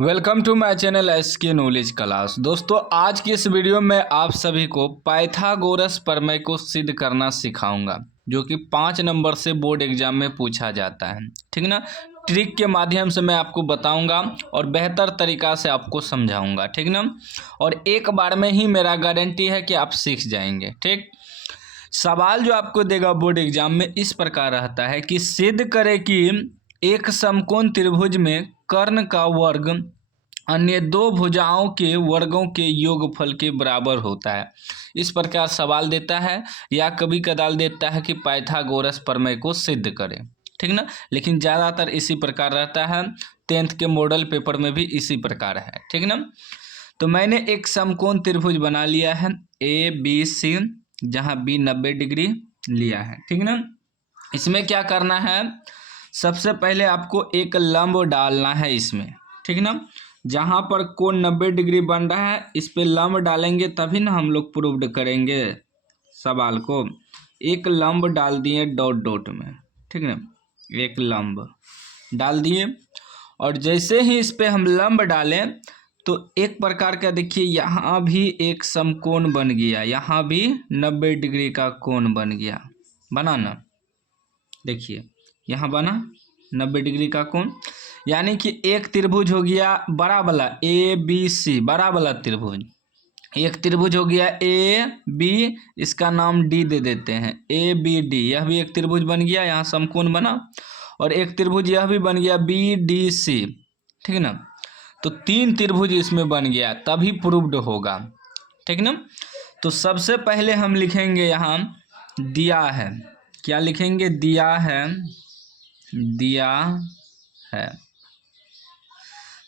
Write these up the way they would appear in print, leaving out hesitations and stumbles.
Welcome to my channel SK knowledge class. दोस्तों, आज की इस वीडियो में आप सभी को पाइथागोरस प्रमेय को सिद्ध करना सिखाऊंगा, जो कि 5 नंबर से बोर्ड एग्जाम में पूछा जाता है। ठीक ना। ट्रिक के माध्यम से मैं आपको बताऊंगा और बेहतर तरीका से आपको समझाऊंगा। ठीक ना। और एक बार में ही मेरा गारंटी है कि आप सीख जाएंगे। ठीक। सवाल जो आपको देगा बोर्ड एग्जाम में इस प्रकार रहता है कि सिद्ध करे कि एक समकोण त्रिभुज में कर्ण का वर्ग अन्य दो भुजाओं के वर्गों के योगफल के बराबर होता है। इस प्रकार सवाल देता है या कभी कदाल देता है कि पाइथागोरस प्रमेय को सिद्ध करें। ठीक ना। लेकिन ज़्यादातर इसी प्रकार रहता है। 10th के मॉडल पेपर में भी इसी प्रकार है। ठीक ना। तो मैंने एक समकोण त्रिभुज बना लिया है ABC, जहाँ B 90 डिग्री लिया है। ठीक ना। इसमें क्या करना है, सबसे पहले आपको एक लंब डालना है इसमें। ठीक ना। जहाँ पर कोण 90 डिग्री बन रहा है इस पे लंब डालेंगे, तभी ना हम लोग प्रूव्ड करेंगे सवाल को। एक लंब डाल दिए डॉट डॉट में। ठीक ना। एक लंब डाल दिए और जैसे ही इस पे हम लंब डालें तो एक प्रकार का देखिए यहाँ भी एक समकोण बन गया, यहाँ भी 90 डिग्री का कोण बन गया। बना ना, देखिए यहाँ बना 90 डिग्री का कोण। यानी कि एक त्रिभुज हो गया बड़ा वाला ABC, बड़ा वाला त्रिभुज। एक त्रिभुज हो गया AB, इसका नाम D दे देते हैं, ABD। यह भी एक त्रिभुज बन गया, यहाँ समकोण बना। और एक त्रिभुज यह भी बन गया BDC। ठीक ना। तो 3 त्रिभुज इसमें बन गया, तभी प्रूव्ड होगा। ठीक ना। तो सबसे पहले हम लिखेंगे यहाँ दिया है। क्या लिखेंगे? दिया है। दिया है।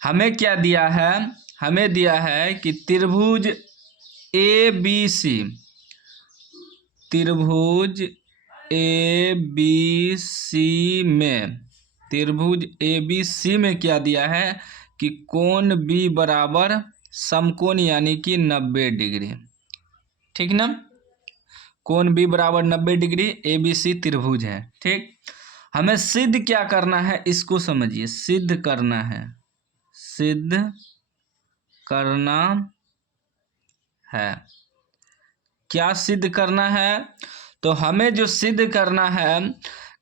हमें क्या दिया है? हमें दिया है कि त्रिभुज ABC, त्रिभुज ABC में, त्रिभुज ABC में क्या दिया है कि कोण B बराबर समकोण यानी कि 90 डिग्री। ठीक ना। कोण B बराबर 90 डिग्री ABC त्रिभुज है। ठीक। हमें सिद्ध क्या करना है, इसको समझिए। सिद्ध करना है, सिद्ध करना है। क्या सिद्ध करना है? तो हमें जो सिद्ध करना है,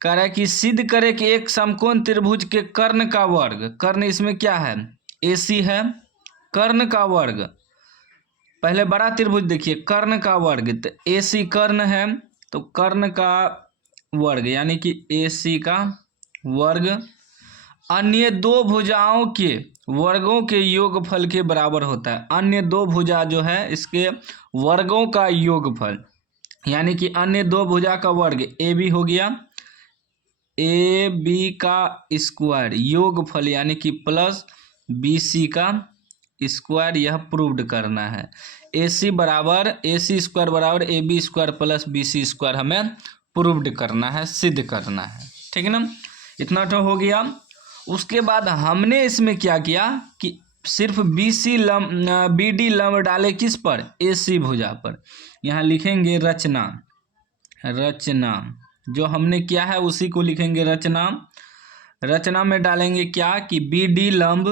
कह रहा है कि सिद्ध करे कि एक समकोण त्रिभुज के कर्ण का वर्ग, कर्ण इसमें क्या है? AC है। कर्ण का वर्ग, पहले बड़ा त्रिभुज देखिए, कर्ण का वर्ग, तो AC कर्ण है, तो कर्ण का वर्ग यानी कि AC का वर्ग अन्य दो भुजाओं के वर्गों के योगफल के बराबर होता है। अन्य दो भुजा जो है इसके वर्गों का योगफल, यानी कि अन्य दो भुजा का वर्ग AB हो गया, AB का स्क्वायर योगफल यानी कि प्लस BC का स्क्वायर, यह प्रूव्ड करना है। AC स्क्वायर बराबर AB square plus BC square हमें प्रूव्ड करना है, सिद्ध करना है। ठीक है ना। इतना तो हो गया। उसके बाद हमने इसमें क्या किया कि सिर्फ BD लंब डाले किस पर? AC भुजा पर। यहाँ लिखेंगे रचना। रचना जो हमने किया है उसी को लिखेंगे रचना। रचना में डालेंगे क्या कि BD लंब,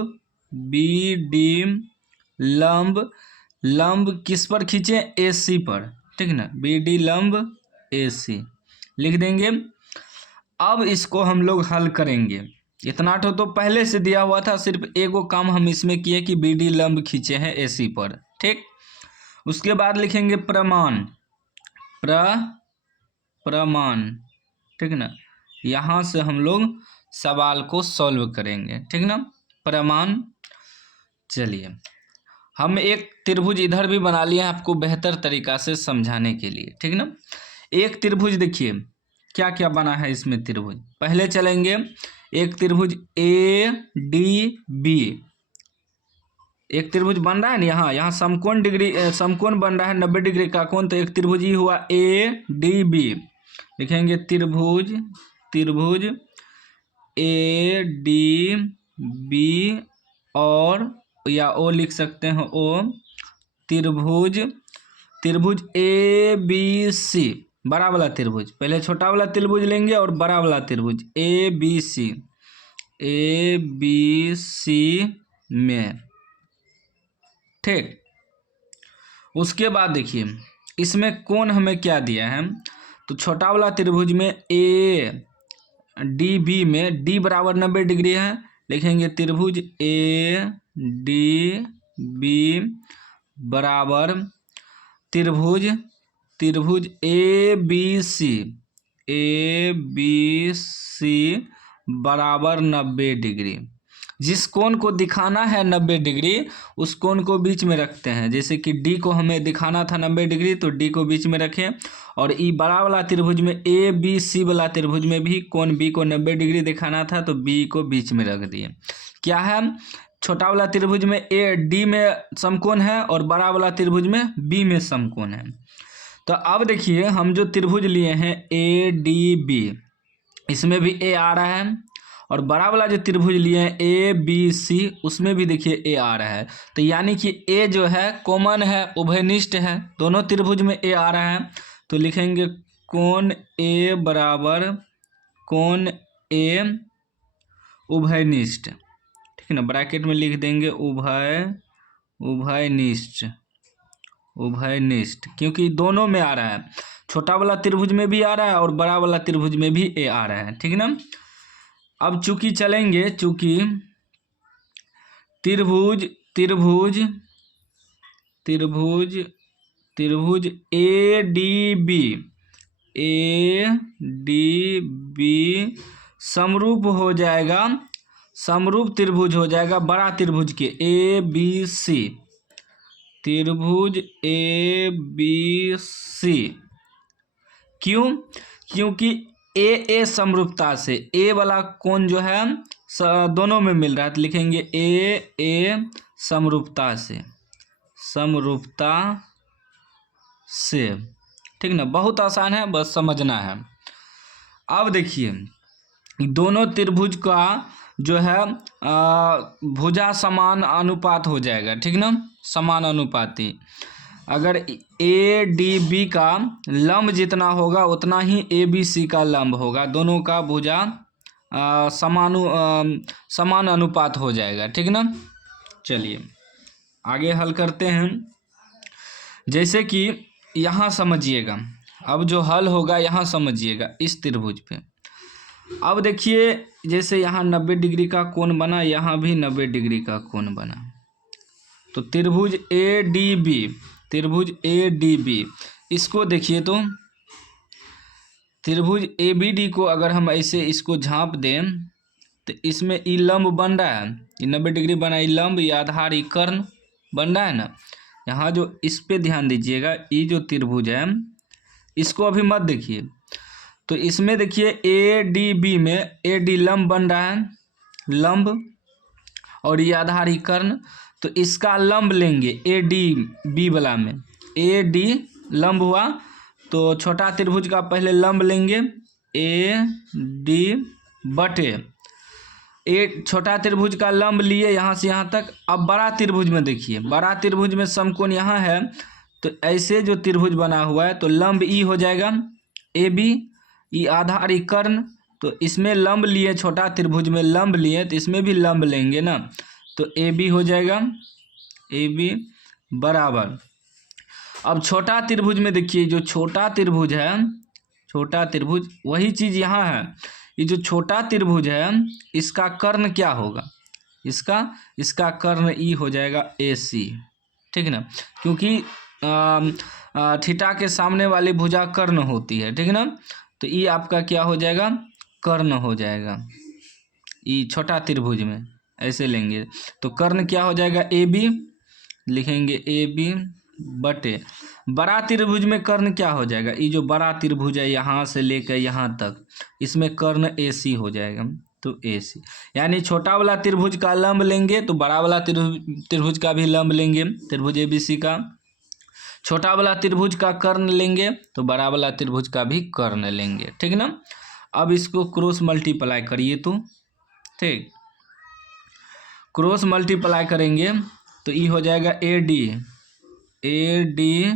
लंब किस पर खींचे? AC पर। ठीक ना। BD लंब AC लिख देंगे। अब इसको हम लोग हल करेंगे। इतना तो पहले से दिया हुआ था, सिर्फ एगो काम हम इसमें किए कि BD लंब खींचे हैं AC पर। ठीक। उसके बाद लिखेंगे प्रमाण। प्रमाण। ठीक ना। यहाँ से हम लोग सवाल को सॉल्व करेंगे। ठीक ना। प्रमाण। चलिए, हम एक त्रिभुज इधर भी बना लिए हैं आपको बेहतर तरीका से समझाने के लिए। ठीक ना। एक त्रिभुज देखिए क्या क्या बना है इसमें त्रिभुज। पहले चलेंगे, एक त्रिभुज ADB, एक त्रिभुज बन रहा है ना, यहाँ समकोण बन रहा है 90 डिग्री का कोण, तो एक त्रिभुज ही हुआ ADB। लिखेंगे त्रिभुज ADB, और या O लिख सकते हैं O, त्रिभुज ABC, बड़ा वाला त्रिभुज। पहले छोटा वाला त्रिभुज लेंगे और बड़ा वाला त्रिभुज ABC में। ठीक, उसके बाद देखिए इसमें कोण हमें क्या दिया है, तो छोटा वाला त्रिभुज में ए डी बी में डी बराबर 90 डिग्री है, लिखेंगे त्रिभुज ए डी बी बराबर त्रिभुज ए बी सी बराबर 90 डिग्री। जिस कोण को दिखाना है 90 डिग्री उस कोण को बीच में रखते हैं। जैसे कि डी को हमें दिखाना था 90 डिग्री तो डी को बीच में रखें, और ई बड़ा वाला त्रिभुज में ए बी सी वाला त्रिभुज में भी कोण बी को 90 डिग्री दिखाना था तो बी को बीच में रख दिए। क्या है, छोटा वाला त्रिभुज में ए डी में समकोण है और बड़ा वाला त्रिभुज में बी में समकोण है। तो अब देखिए हम जो त्रिभुज लिए हैं ए डी बी, इसमें भी ए आ रहा है, और बड़ा वाला जो त्रिभुज लिए हैं ए बी सी उसमें भी देखिए ए आ रहा है। तो यानी कि ए जो है कॉमन है, उभयनिष्ठ है, दोनों त्रिभुज में ए आ रहा है। तो लिखेंगे कोण ए बराबर कोण ए उभयनिष्ठ, ठीक है ना, ब्रैकेट में लिख देंगे उभयनिष्ठ, क्योंकि दोनों में आ रहा है, छोटा वाला त्रिभुज में भी आ रहा है और बड़ा वाला त्रिभुज में भी ए आ रहा है, ठीक है ना। अब चूंकि चलेंगे, चूंकि त्रिभुज ए डी बी समरूप हो जाएगा, समरूप त्रिभुज हो जाएगा बड़ा त्रिभुज के ए बी सी, त्रिभुज ए बी सी। क्यों, क्योंकि ए समरूपता से ए वाला कोण जो है दोनों में मिल रहा है, तो लिखेंगे ए समरूपता से, ठीक ना, बहुत आसान है, बस समझना है। अब देखिए दोनों त्रिभुज का जो है भुजा समान अनुपात हो जाएगा, ठीक ना, समान अनुपाती। अगर ए डी बी का लंब जितना होगा उतना ही ए बी सी का लंब होगा, दोनों का भुजा समान अनुपात हो जाएगा, ठीक ना। चलिए आगे हल करते हैं। जैसे कि यहाँ समझिएगा, अब जो हल होगा यहाँ समझिएगा इस त्रिभुज पे। अब देखिए जैसे यहाँ 90 डिग्री का कोण बना, यहाँ भी 90 डिग्री का कोण बना, तो त्रिभुज ए डी बी इसको देखिए, तो त्रिभुज ए बी डी को अगर हम ऐसे इसको झाँप दें तो इसमें ई लंब बन रहा है, ये 90 डिग्री बना, ई लंब, ये आधार, ई कर्ण बन रहा है ना। यहाँ जो इस पे ध्यान दीजिएगा, ये जो त्रिभुज है इसको अभी मत देखिए, तो इसमें देखिए ए डी बी में ए डी लंब बन रहा है, लंब, और ये आधार, ई कर्ण, तो इसका लंब लेंगे ए डी बी वाला में, ए डी लंब हुआ तो छोटा त्रिभुज का पहले लंब लेंगे ए डी बटे ए, छोटा त्रिभुज का लंब लिए यहाँ से यहाँ तक। अब बड़ा त्रिभुज में देखिए, बड़ा त्रिभुज में समकोण यहाँ है, तो ऐसे जो त्रिभुज बना हुआ है तो लंब ई हो जाएगा ए बी, ई आधार, ई कर्ण, तो इसमें लंब लिए, छोटा त्रिभुज में लंब लिए तो इसमें भी लंब लेंगे ना, तो ए बी हो जाएगा, ए बी बराबर। अब छोटा त्रिभुज में देखिए, जो छोटा त्रिभुज है, छोटा त्रिभुज वही चीज़ यहाँ है, ये जो छोटा त्रिभुज है इसका कर्ण क्या होगा, इसका कर्ण ई हो जाएगा ए सी, ठीक है ना, क्योंकि थीटा के सामने वाली भुजा कर्ण होती है, ठीक है ना, तो ई आपका क्या हो जाएगा, कर्ण हो जाएगा, ई छोटा त्रिभुज में ऐसे लेंगे तो कर्ण क्या हो जाएगा, ए बी, लिखेंगे ए बी बटे बड़ा त्रिभुज में कर्ण क्या हो जाएगा, ये जो बड़ा त्रिभुज है यहाँ से लेकर यहाँ तक, इसमें कर्ण ए सी हो जाएगा, तो ए सी, यानी छोटा वाला त्रिभुज का लंब लेंगे तो बड़ा वाला त्रिभुज का भी लंब लेंगे, त्रिभुज ए बी सी का। छोटा वाला त्रिभुज का कर्ण लेंगे तो बड़ा वाला त्रिभुज का भी कर्ण लेंगे, ठीक ना। अब इसको क्रॉस मल्टीप्लाई करिए, तो ठीक, क्रॉस मल्टीप्लाई करेंगे तो ये हो जाएगा ए डी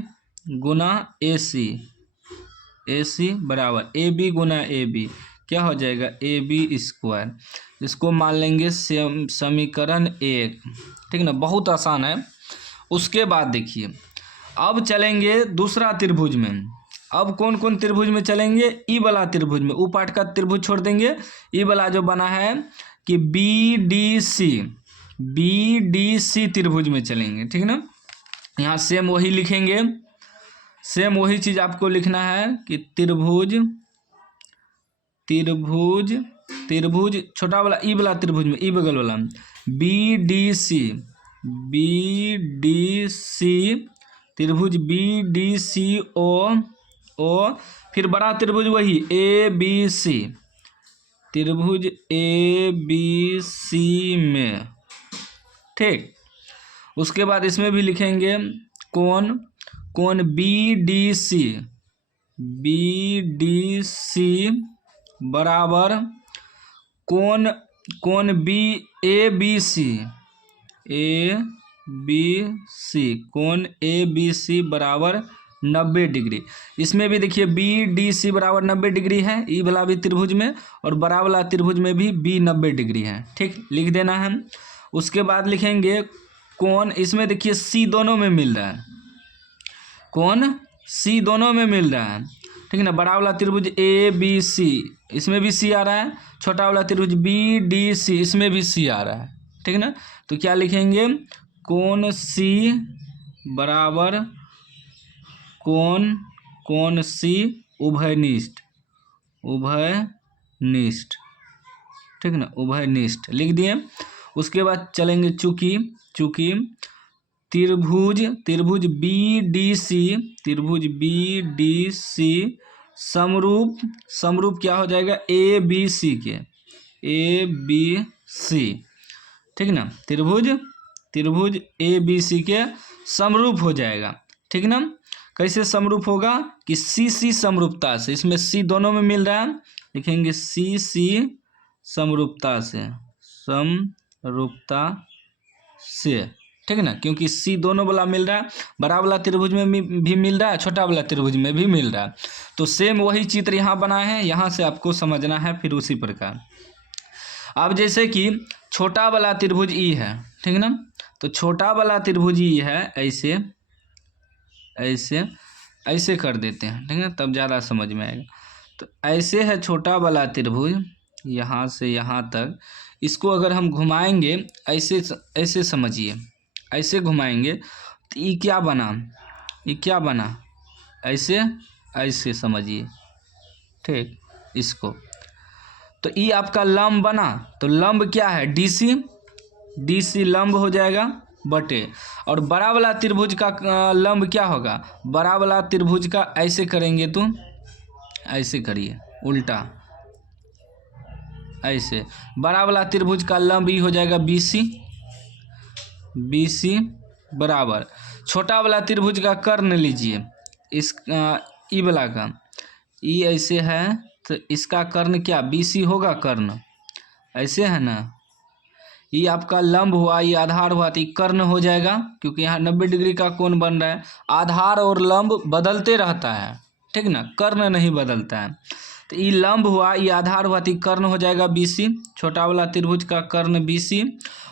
गुना ए सी बराबर A B Guna A B, क्या हो जाएगा ए बी स्क्वायर। इसको मान लेंगे समीकरण 1। ठीक ना, बहुत आसान है। उसके बाद देखिए अब चलेंगे दूसरा त्रिभुज में। अब कौन कौन त्रिभुज में चलेंगे, ई वाला त्रिभुज में। ऊ पार्ट का त्रिभुज छोड़ देंगे, ई वाला जो बना है कि बी डी सी त्रिभुज में चलेंगे। ठीक ना, यहाँ सेम वही लिखेंगे, सेम वही चीज आपको लिखना है कि त्रिभुज छोटा वाला ई वाला त्रिभुज में, ई बगल वाला बी डी सी त्रिभुज बी डी सी ओ फिर बड़ा त्रिभुज वही ए बी सी, त्रिभुज ए बी सी में। ठीक, उसके बाद इसमें भी लिखेंगे कौन बी डी सी बराबर कौन बी ए बी सी कौन ए बी सी बराबर 90 डिग्री। इसमें भी देखिए बी डी सी बराबर 90 डिग्री है, ई वाला भी त्रिभुज में, और बड़ा वाला त्रिभुज में भी बी 90 डिग्री है। ठीक, लिख देना है। उसके बाद लिखेंगे इसमें देखिए सी दोनों में मिल रहा है, सी दोनों में मिल रहा है। ठीक है ना, बड़ा वाला त्रिभुज ए बी सी, इसमें भी सी आ रहा है। छोटा वाला त्रिभुज बी डी सी, इसमें भी सी आ रहा है। ठीक है ना, तो क्या लिखेंगे कौन सी बराबर कौन सी उभयनिष्ठ। ठीक ना, उभयनिष्ठ लिख दिए। उसके बाद चलेंगे चूंकि त्रिभुज बी डी सी समरूप क्या हो जाएगा ए बी सी। ठीक ना, त्रिभुज ए बी सी के समरूप हो जाएगा। ठीक ना, कैसे समरूप होगा कि सी समरूपता से, इसमें सी दोनों में मिल रहा है, लिखेंगे सी समरूपता से। ठीक है ना, क्योंकि सी दोनों वाला मिल रहा है, बड़ा वाला त्रिभुज में भी मिल रहा है, छोटा वाला त्रिभुज में भी मिल रहा है। तो सेम वही चित्र यहाँ बना है, यहाँ से आपको समझना है फिर उसी प्रकार। अब जैसे कि छोटा वाला त्रिभुज ई है, ठीक ना, तो छोटा वाला त्रिभुज ई है, ऐसे कर देते हैं। ठीक है, तब ज़्यादा समझ में आएगा। तो ऐसे है छोटा वाला त्रिभुज, यहाँ से यहाँ तक। इसको अगर हम घुमाएंगे ऐसे समझिए, ऐसे घुमाएंगे तो ये क्या बना, ऐसे समझिए। ठीक, इसको तो ये आपका लंब बना, तो लंब क्या है डीसी लंब हो जाएगा बटे, और बड़ा वाला त्रिभुज का लंब क्या होगा, बड़ा वाला त्रिभुज का ऐसे करेंगे तो ऐसे करिए उल्टा, ऐसे बड़ा वाला त्रिभुज का लंब ही हो जाएगा बीसी बराबर छोटा वाला त्रिभुज का कर्ण लीजिए, इस ई वाला का, ई ऐसे है तो इसका कर्ण क्या बीसी होगा, कर्ण ऐसे है ना, ये आपका लंब हुआ, ये आधार हुआ, तो ये कर्ण हो जाएगा, क्योंकि यहाँ 90 डिग्री का कोण बन रहा है। आधार और लंब बदलते रहता है, ठीक ना, कर्ण नहीं बदलता है। तो ये लंब हुआ, ये आधार हुआ, तो ये कर्ण हो जाएगा बीसी, छोटा वाला त्रिभुज का कर्ण बीसी,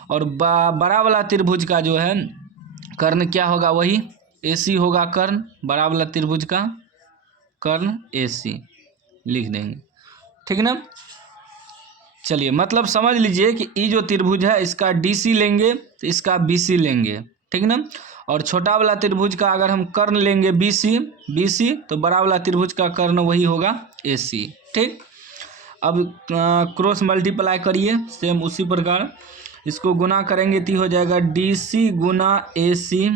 और बड़ा वाला त्रिभुज का जो है कर्ण क्या होगा, वही एसी होगा कर्ण, बड़ा वाला त्रिभुज का कर्ण एसी लिख देंगे। ठीक ना, चलिए मतलब समझ लीजिए कि ये जो त्रिभुज है इसका डीसी लेंगे तो इसका बीसी लेंगे, ठीक ना, और छोटा वाला त्रिभुज का अगर हम कर्ण लेंगे बीसी तो बड़ा वाला त्रिभुज का कर्ण वही होगा एसी। ठीक, अब क्रॉस मल्टीप्लाई करिए, सेम उसी प्रकार इसको गुना करेंगे तो हो जाएगा डीसी गुना एसी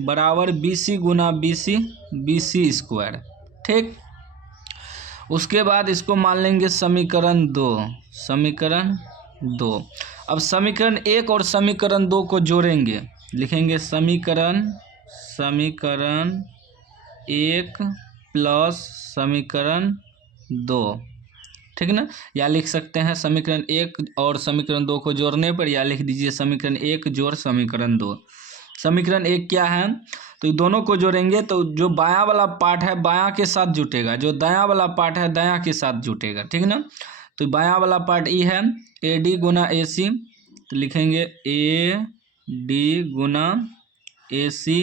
बराबर बीसी गुना बीसी स्क्वायर। ठीक, उसके बाद इसको मान लेंगे समीकरण 2। अब समीकरण 1 और समीकरण 2 को जोड़ेंगे, लिखेंगे समीकरण 1 प्लस समीकरण 2। ठीक ना, या लिख सकते हैं समीकरण 1 और समीकरण 2 को जोड़ने पर, या लिख दीजिए समीकरण 1 जोड़ समीकरण 2। समीकरण 1 क्या है, तो ये दोनों को जोड़ेंगे तो जो बायां वाला पार्ट है बायां के साथ जुटेगा, जो दायां वाला पार्ट है दायां के साथ जुटेगा। ठीक ना, तो बायां वाला पार्ट ई है ए डी गुना ए सी, तो लिखेंगे A D Guna A C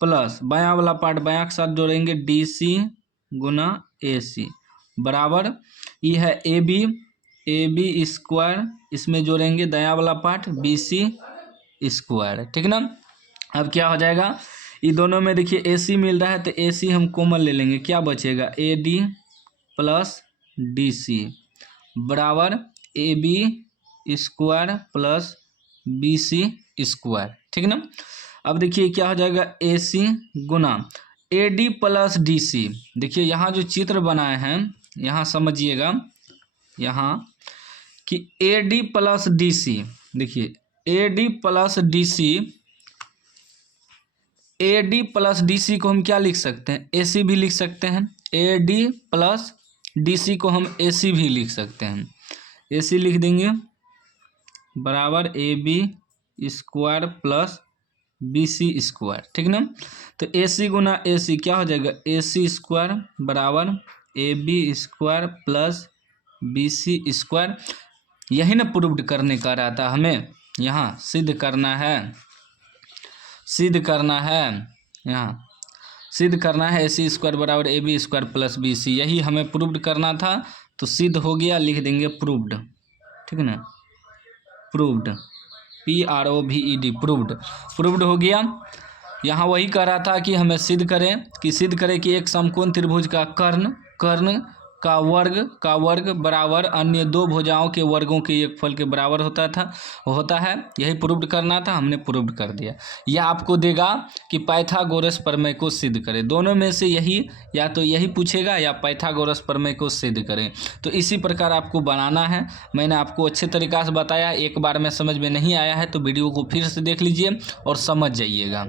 plus बायां वाला पार्ट बायां के साथ जोड़ेंगे डी सी गुना ए सी बराबर ई है ए बी स्क्वायर, इसमें जोड़ेंगे दायां वाला पार्ट बी सी स्क्वायर, ठीक ना। अब क्या हो जाएगा, ये दोनों में देखिए ए सी मिल रहा है तो ए सी हम कॉमन ले लेंगे, क्या बचेगा A D plus D C बराबर A B square plus B C square, ठीक ना। अब देखिए क्या हो जाएगा ए सी गुना A D plus D C. देखिए यहाँ जो चित्र बनाए हैं यहाँ समझिएगा, यहाँ कि A D plus D C, देखिए A D plus D C, A D plus D C को हम क्या लिख सकते हैं, ए सी भी लिख सकते हैं। A D plus D C को हम ए सी भी लिख सकते हैं, ए सी लिख देंगे बराबर A B square plus B C square, ठीक ना। तो ए सी गुना ए सी क्या हो जाएगा, ए सी स्क्वायर बराबर A B square plus B C square. यही ना प्रूव्ड करने का रहता हमें, यहाँ सिद्ध करना है, यहाँ सिद्ध करना है ए सी स्क्वायर बराबर A B square plus B C, यही हमें प्रूव्ड करना था। तो सिद्ध हो गया, लिख देंगे प्रूव्ड, ठीक है ना, प्रूव्ड PROVED प्रूव्ड हो गया। यहाँ वही कह रहा था कि हमें सिद्ध करें कि एक समकोण त्रिभुज का कर्ण का वर्ग बराबर अन्य दो भुजाओं के वर्गों के एक फल के बराबर होता है। यही प्रूव्ड करना था, हमने प्रूव्ड कर दिया। यह आपको देगा कि पाइथागोरस प्रमेय को सिद्ध करें, दोनों में से यही या तो यही पूछेगा या पाइथागोरस प्रमेय को सिद्ध करें। तो इसी प्रकार आपको बनाना है। मैंने आपको अच्छे तरीक़ा से बताया, एक बार में समझ में नहीं आया है तो वीडियो को फिर से देख लीजिए और समझ जाइएगा।